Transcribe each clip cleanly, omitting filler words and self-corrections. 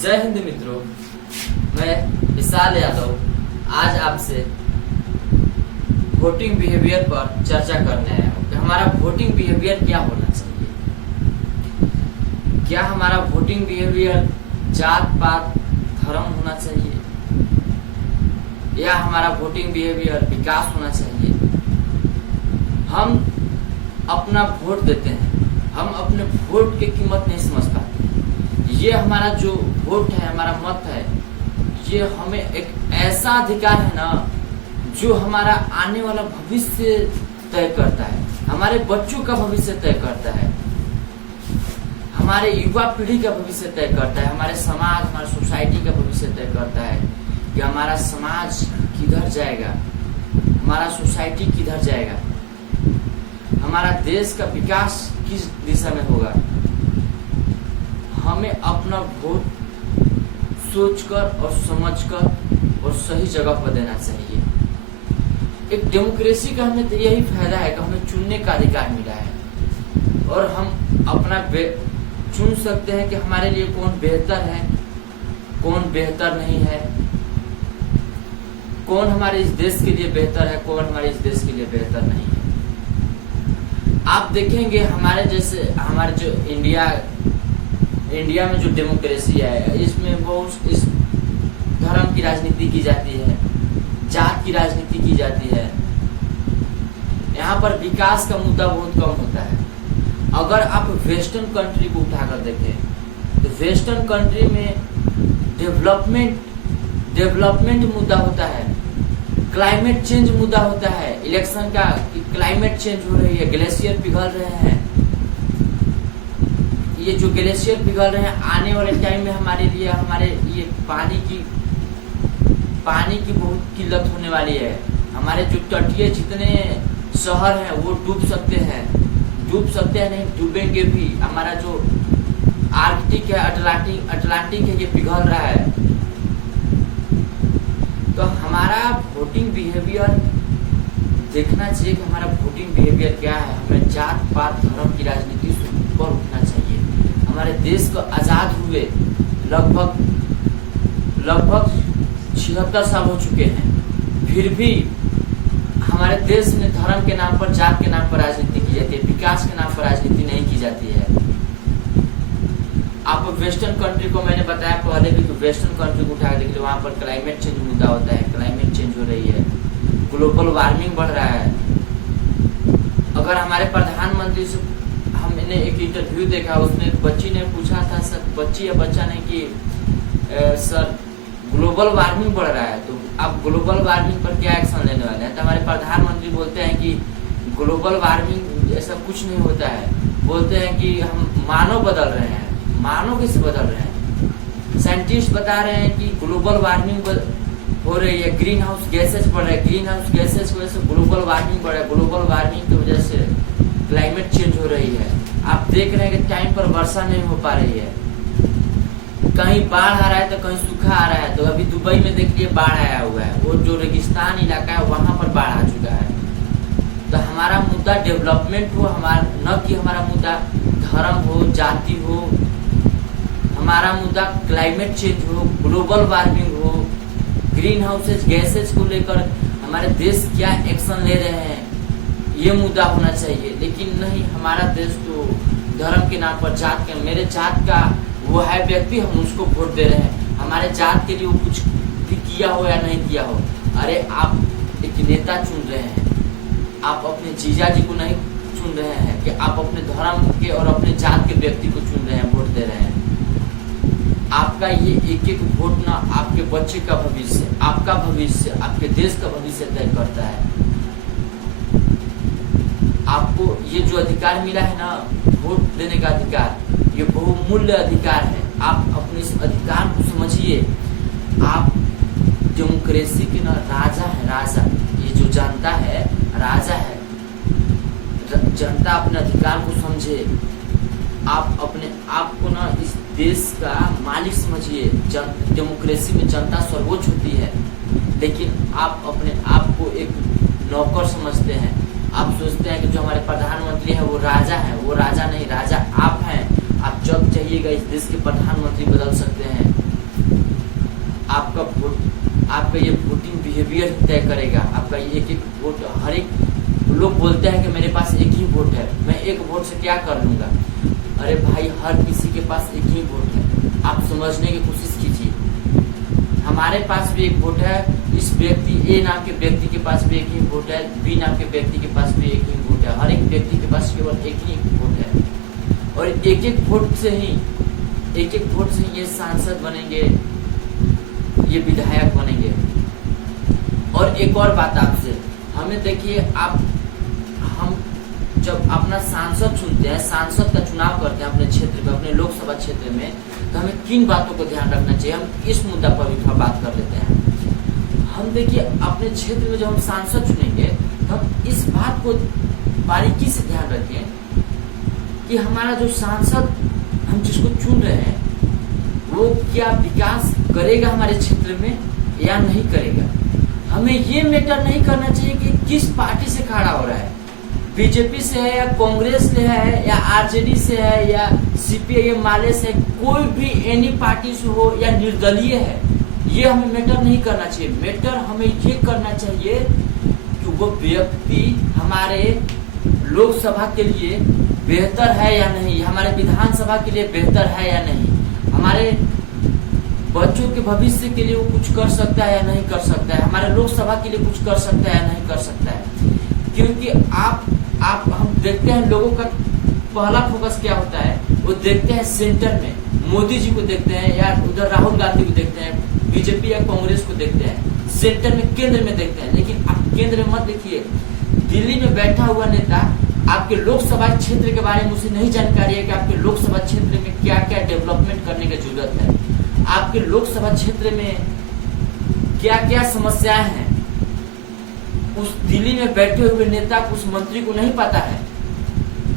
जय हिंद मित्रों, मैं विशाल यादव आज आपसे वोटिंग बिहेवियर पर चर्चा करने आया हूँ कि हमारा वोटिंग बिहेवियर क्या होना चाहिए। क्या हमारा वोटिंग बिहेवियर जात पात धर्म होना चाहिए या हमारा वोटिंग बिहेवियर विकास होना चाहिए। हम अपना वोट देते हैं, हम अपने वोट की कीमत नहीं समझ पाते। ये हमारा जो वोट है, हमारा मत है, ये हमें एक ऐसा अधिकार है ना जो हमारा आने वाला भविष्य तय करता है, हमारे बच्चों का भविष्य तय करता है, हमारे युवा पीढ़ी का भविष्य तय करता है, हमारे समाज, हमारे सोसाइटी का भविष्य तय करता है कि हमारा समाज किधर जाएगा, हमारा सोसाइटी किधर जाएगा, हमारा देश का विकास किस दिशा में होगा। हमें अपना वोट सोचकर और समझकर और सही जगह पर देना चाहिए। एक डेमोक्रेसी का हमें तो यही फायदा है कि हमें चुनने का अधिकार मिला है और हम अपना चुन सकते हैं कि हमारे लिए कौन बेहतर है, कौन बेहतर नहीं है, कौन हमारे इस देश के लिए बेहतर है, कौन हमारे इस देश के लिए बेहतर नहीं है। आप देखेंगे हमारे जो इंडिया में जो डेमोक्रेसी है, इसमें बहुत इस धर्म की राजनीति की जाती है, जात की राजनीति की जाती है। यहाँ पर विकास का मुद्दा बहुत कम होता है। अगर आप वेस्टर्न कंट्री को उठाकर देखें तो वेस्टर्न कंट्री में डेवलपमेंट मुद्दा होता है, क्लाइमेट चेंज मुद्दा होता है, इलेक्शन का क्लाइमेट चेंज हो रही है, ग्लेशियर पिघल रहे हैं। ये जो ग्लेशियर पिघल रहे हैं आने वाले टाइम में हमारे ये पानी की बहुत किल्लत होने वाली है। हमारे जो तटीय जितने शहर हैं वो डूब सकते हैं नहीं, डूबेंगे भी। हमारा जो आर्कटिक है, अटलांटिक है, ये पिघल रहा है। तो हमारा वोटिंग बिहेवियर देखना चाहिए कि हमारा वोटिंग बिहेवियर क्या है। हमें जात पात धर्म की राजनीति से ऊपर उठना चाहिए। हमारे देश को आजाद हुए लगभग 76 साल हो चुके हैं, फिर भी हमारे देश में धर्म के नाम पर, जात के नाम पर राजनीति की जाती है, विकास के नाम पर राजनीति नहीं की जाती है। आप वेस्टर्न कंट्री को मैंने बताया पहले भी कि वेस्टर्न कंट्री को उठा देखिए, वहां पर क्लाइमेट चेंज मुद्दा होता है, क्लाइमेट चेंज हो रही है, ग्लोबल वार्मिंग बढ़ रहा है। अगर हमारे प्रधानमंत्री से हमने एक इंटरव्यू देखा, उसमें एक बच्ची ने पूछा था, सर बच्ची या बच्चा ने कि सर ग्लोबल वार्मिंग बढ़ रहा है तो आप ग्लोबल वार्मिंग पर क्या एक्शन लेने वाले हैं। तो हमारे प्रधानमंत्री बोलते हैं कि ग्लोबल वार्मिंग ऐसा कुछ नहीं होता है, बोलते हैं कि हम मानव बदल रहे हैं। मानव कैसे बदल रहे हैं? साइंटिस्ट बता रहे हैं कि ग्लोबल वार्मिंग हो रही है, ग्रीन हाउस गैसेज बढ़ रहे हैं, ग्रीन हाउस गैसेज की वजह से ग्लोबल वार्मिंग बढ़ रहा है, ग्लोबल वार्मिंग की वजह से क्लाइमेट चेंज हो रही है। आप देख रहे हैं कि टाइम पर वर्षा नहीं हो पा रही है, कहीं बाढ़ आ रहा है तो कहीं सूखा आ रहा है। तो अभी दुबई में देखिए बाढ़ आया हुआ है, वो जो रेगिस्तान इलाका है वहां पर बाढ़ आ चुका है। तो हमारा मुद्दा डेवलपमेंट हो, न कि हमारा मुद्दा धर्म हो, जाति हो, हमारा मुद्दा क्लाइमेट चेंज हो, ग्लोबल वार्मिंग हो, ग्रीन हाउसेज गैसेज को लेकर हमारे देश क्या एक्शन ले रहे हैं, ये मुद्दा होना चाहिए। लेकिन नहीं, हमारा देश तो धर्म के नाम पर, जात के, मेरे जात का वो है व्यक्ति, हम उसको वोट दे रहे हैं, हमारे जात के लिए वो कुछ भी किया हो या नहीं किया हो। अरे आप एक नेता चुन रहे हैं, आप अपने जीजा जी को नहीं चुन रहे हैं कि आप अपने धर्म के और अपने जात के व्यक्ति को चुन रहे हैं, वोट दे रहे हैं। आपका ये एक वोट ना आपके बच्चे का भविष्य, आपका भविष्य, आपके देश का भविष्य तय करता है। आपको ये जो अधिकार मिला है ना, वोट देने का अधिकार, ये बहुमूल्य अधिकार है। आप अपने इस अधिकार को समझिए। आप डेमोक्रेसी के ना राजा है, राजा। ये जो जनता है राजा है। जनता अपने अधिकार को समझे। आप अपने आप को ना इस देश का मालिक समझिए। डेमोक्रेसी में जनता सर्वोच्च होती है, लेकिन आप अपने आप को एक नौकर समझते हैं। आप सोचते हैं कि जो हमारे प्रधानमंत्री है वो राजा है, वो राजा नहीं, राजा आप हैं। आप जब चाहिएगा इस देश के प्रधानमंत्री बदल सकते हैं। आपका वोट, आपका ये वोटिंग बिहेवियर तय करेगा। आपका एक एक वोट, हर एक लोग बोलते हैं कि मेरे पास एक ही वोट है, मैं एक वोट से क्या कर लूँगा। अरे भाई, हर किसी के पास एक ही वोट है, आप समझने की कोशिश कीजिए। हमारे पास भी एक वोट है, इस व्यक्ति ए नाम के व्यक्ति के पास भी एक ही वोट है, बी नाम के व्यक्ति के पास भी एक ही वोट है। हर एक व्यक्ति के पास केवल एक ही वोट है, और एक एक वोट से ही ये सांसद बनेंगे, ये विधायक बनेंगे। और एक और बात आपसे, हमें देखिए, हम जब अपना सांसद चुनते हैं, सांसद का चुनाव करते हैं अपने क्षेत्र में, अपने लोकसभा क्षेत्र में, तो हमें किन बातों को ध्यान रखना चाहिए। हम इस मुद्दा पर भी थोड़ा बात कर लेते हैं। हम देखिए, अपने क्षेत्र में जब हम सांसद चुनेंगे तो हम इस बात को बारीकी से ध्यान रखें कि हमारा जो सांसद, हम जिसको चुन रहे हैं, वो क्या विकास करेगा हमारे क्षेत्र में या नहीं करेगा। हमें ये मैटर नहीं करना चाहिए कि किस पार्टी से खड़ा हो रहा है, बीजेपी से है या कांग्रेस से है या आरजेडी से है या सीपीआईएम माले से, कोई भी एनी पार्टी से हो या निर्दलीय है, ये हमें मैटर नहीं करना चाहिए। मैटर हमें ये करना चाहिए कि वो व्यक्ति हमारे लोकसभा के लिए बेहतर है या नहीं, हमारे विधानसभा के लिए बेहतर है या नहीं, हमारे बच्चों के भविष्य के लिए वो कुछ कर सकता है या नहीं कर सकता है, हमारे लोकसभा के लिए कुछ कर सकता है या नहीं कर सकता है। क्योंकि हम देखते हैं, लोगों का पहला फोकस क्या होता है, वो देखते हैं सेंटर में मोदी जी को देखते हैं, या उधर राहुल गांधी को देखते हैं, बीजेपी या कांग्रेस को देखते हैं, सेंटर में, केंद्र में देखते हैं। लेकिन आप केंद्र में मत देखिए। दिल्ली में बैठा हुआ नेता आपके लोकसभा क्षेत्र के बारे में उसे नहीं जानकारी है कि आपके लोकसभा क्षेत्र में क्या क्या डेवलपमेंट करने की जरूरत है, आपके लोकसभा क्षेत्र में क्या क्या समस्याएं हैं, उस दिल्ली में बैठे हुए नेता को, उस मंत्री को नहीं पता है।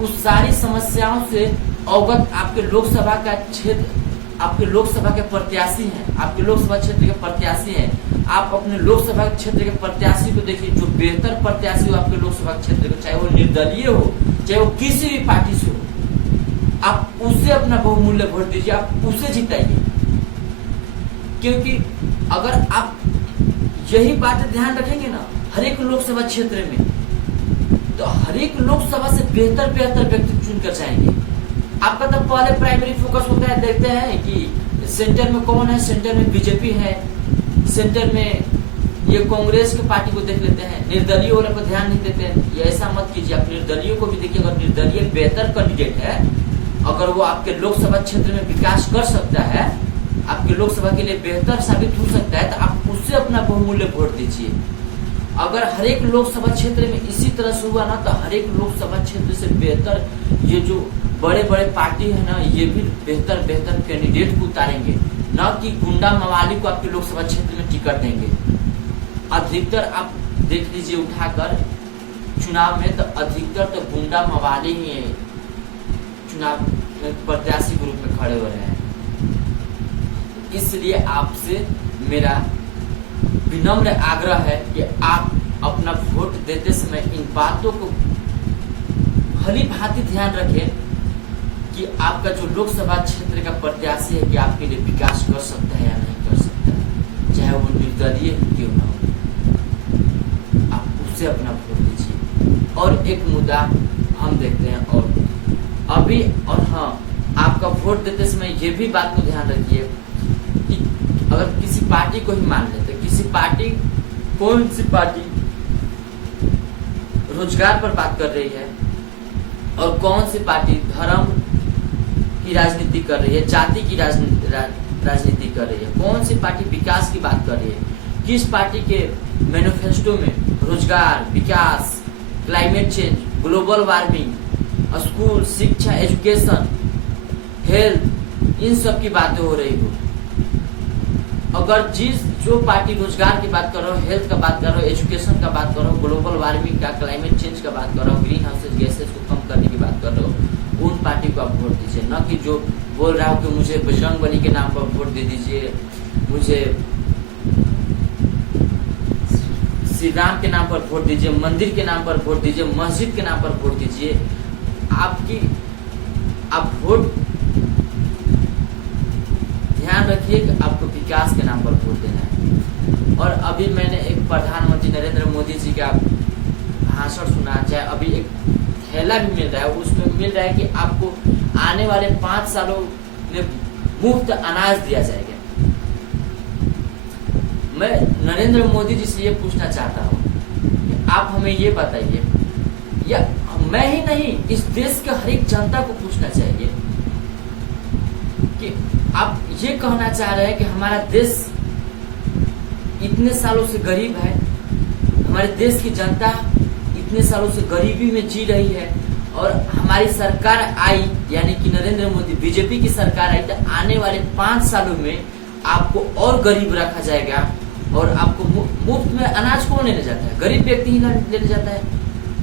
उस सारी समस्याओं से अवगत आपके लोकसभा का क्षेत्र, आपके लोकसभा के प्रत्याशी हैं, आपके लोकसभा क्षेत्र के प्रत्याशी हैं। आप अपने लोकसभा क्षेत्र के प्रत्याशी को देखिए, जो बेहतर प्रत्याशी हो आपके लोकसभा क्षेत्र के, चाहे वो निर्दलीय हो, चाहे वो किसी भी पार्टी से हो, आप उससे अपना बहुमूल्य वोट दीजिए, आप उसे जिताइए। क्योंकि अगर आप यही बातें ध्यान रखेंगे ना हर एक लोकसभा क्षेत्र में, तो हर एक लोकसभा से बेहतर व्यक्ति चुनकर जाएंगे। आपका तो पहले प्राइमरी फोकस होता है, देखते हैं कि सेंटर में कौन है, सेंटर में बीजेपी है, सेंटर में ये कांग्रेस की पार्टी को देख लेते हैं, निर्दलीय वाले पर ध्यान नहीं देते हैं। ये ऐसा मत कीजिए, आप निर्दलीय को भी देखिए। अगर निर्दलीय बेहतर कैंडिडेट है, अगर वो आपके लोकसभा क्षेत्र में विकास कर सकता है, आपके लोकसभा के लिए बेहतर साबित हो सकता है, तो आप उससे अपना बहुमूल्य वोट दीजिए। अगर हर एक लोकसभा क्षेत्र में इसी तरह से हुआ ना, तो हर एक लोकसभा क्षेत्र से बेहतर ये जो बड़े बड़े पार्टी है ना, ये भी बेहतर कैंडिडेट को उतारेंगे, न कि गुंडा मवाली को आपके लोकसभा क्षेत्र में टिकट देंगे। अधिकतर आप देख लीजिए उठाकर चुनाव में, तो अधिकतर तो गुंडा मवाली ही चुनाव में प्रत्याशी के रूप में खड़े हो रहे हैं। इसलिए आपसे मेरा विनम्र आग्रह है कि आप अपना वोट देते समय इन बातों को भली भांति ध्यान रखें कि आपका जो लोकसभा क्षेत्र का प्रत्याशी है कि आपके लिए विकास कर सकता है या नहीं कर सकता है, चाहे वो निर्दलीय क्यों ना हो, आप उससे अपना वोट दीजिए। और एक मुद्दा हम देखते हैं और अभी, और हाँ, आपका वोट देते समय ये भी बात को ध्यान रखिए कि अगर किसी पार्टी को ही मान लेते, किसी पार्टी, कौन सी पार्टी रोजगार पर बात कर रही है और कौन सी पार्टी धर्म की राजनीति कर रही है, जाति की राजनीति कर रही है, कौन सी पार्टी विकास की बात कर रही है, किस पार्टी के मैनिफेस्टो में रोजगार, विकास, climate change, global warming, school, शिक्षा, एजुकेशन, हेल्थ, इन सब की बातें हो रही हो। अगर जो पार्टी रोजगार की बात कर रहा हो, हेल्थ का बात कर रहा हो, एजुकेशन का बात कर रहा हो, ग्लोबल वार्मिंग का, क्लाइमेट चेंज का बात कर रहा हो, ग्रीन हाउस गैसेस को कम करने की बात कर रहे हो, उन पार्टी को आप वोट दीजिए। न कि जो बोल रहा हो कि मुझे बजरंगबली के नाम पर वोट दे दीजिए, मुझे श्री राम के नाम पर वोट दीजिए, मंदिर के नाम पर वोट दीजिए, मस्जिद के नाम पर वोट दीजिए। आप वोट ध्यान रखिए समझिए कि आपको विकास के नाम पर वोट देना है। और अभी मैंने एक प्रधानमंत्री नरेंद्र मोदी जी का भाषण सुना, चाहे अभी एक थैला भी मिल रहा है, उसमें मिल रहा है कि आपको आने वाले 5 सालों में मुफ्त अनाज दिया जाएगा। मैं नरेंद्र मोदी जी से ये पूछना चाहता हूँ कि आप हमें ये बताइए, या मैं ही नहीं, इस देश के हर एक जनता को पूछना चाहिए कि आप ये कहना चाह रहे हैं कि हमारा देश इतने सालों से गरीब है, हमारे देश की जनता इतने सालों से गरीबी में जी रही है, और हमारी सरकार आई, यानी कि नरेंद्र मोदी बीजेपी की सरकार आई, तो आने वाले 5 सालों में आपको और गरीब रखा जाएगा, और आपको मुफ्त में अनाज कौन लेने जाता है? गरीब व्यक्ति ही लेने जाता है,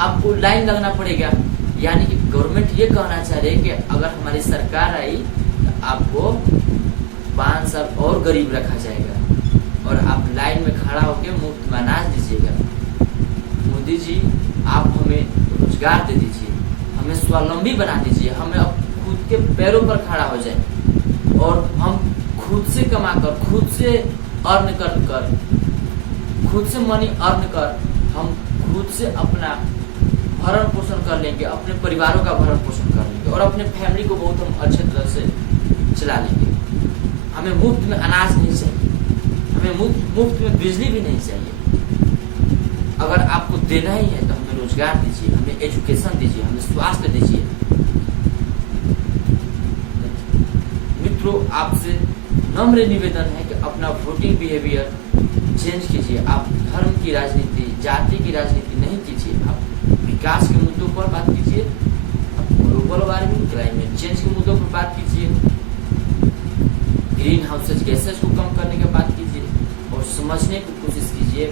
आपको लाइन लगना पड़ेगा। यानी कि गवर्नमेंट ये कहना चाह रही है कि अगर हमारी सरकार आई तो आपको 5 साल और गरीब रखा जाएगा, और आप लाइन में खड़ा होकर मुफ्त में अनाज दीजिएगा। मोदी जी, आप हमें रोजगार दे दीजिए, हमें स्वावलंबी बना दीजिए, हमें अब खुद के पैरों पर खड़ा हो जाए, और हम खुद से कमाकर, खुद से अर्न कर, खुद से मनी अर्न कर, हम खुद से अपना भरण पोषण कर लेंगे, अपने परिवारों का भरण पोषण कर लेंगे, और अपने फैमिली को बहुत हम अच्छे तरह से चला लेंगे। हमें मुफ्त में अनाज नहीं चाहिए, हमें मुफ्त में बिजली भी नहीं चाहिए। अगर आपको देना ही है तो हमें रोजगार दीजिए, हमें एजुकेशन दीजिए, हमें स्वास्थ्य दीजिए। मित्रों, आपसे नम्र निवेदन है कि अपना वोटिंग बिहेवियर चेंज कीजिए। आप धर्म की राजनीति, जाति की राजनीति नहीं कीजिए, आप विकास के मुद्दों पर बात कीजिए, आप ग्लोबल वार्मिंग, क्लाइमेट चेंज के मुद्दों पर बात कीजिए, ग्रीन हाउस गैसेस को कम करने की बात कीजिए, और समझने की कोशिश कीजिए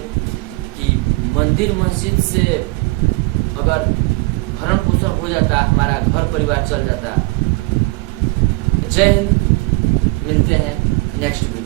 कि मंदिर मस्जिद से अगर भरण पोषण हो जाता, हमारा घर परिवार चल जाता। जय हिंद, मिलते हैं नेक्स्ट वीडियो।